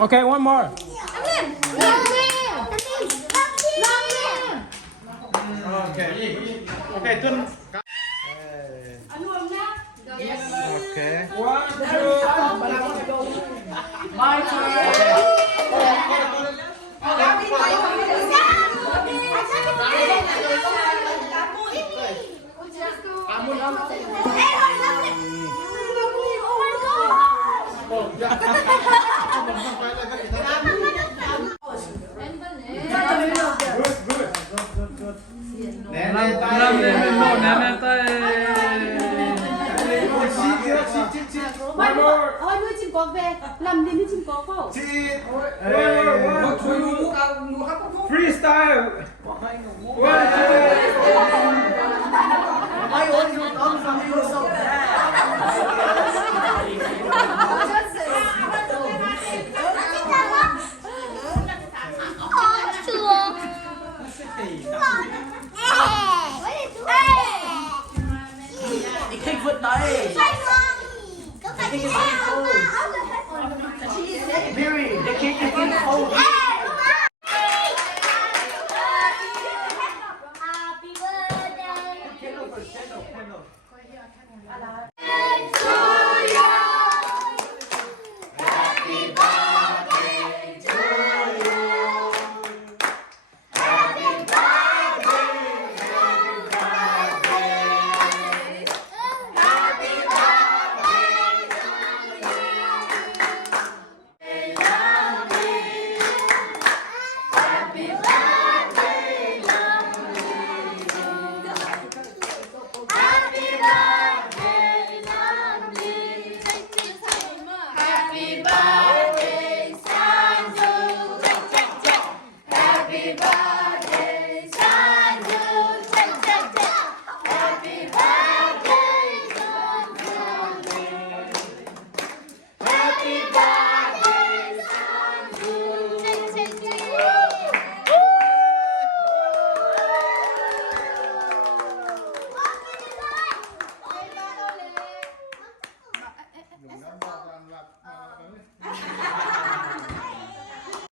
Okay, one more. Okay. Okay, Tuân. Okay. One, two. My turn. Ôi nuôi chim cóc về, làm gì nuôi chim cóc không? Freestyle. Khinh vượt đấy. Mary, the cake is in cold.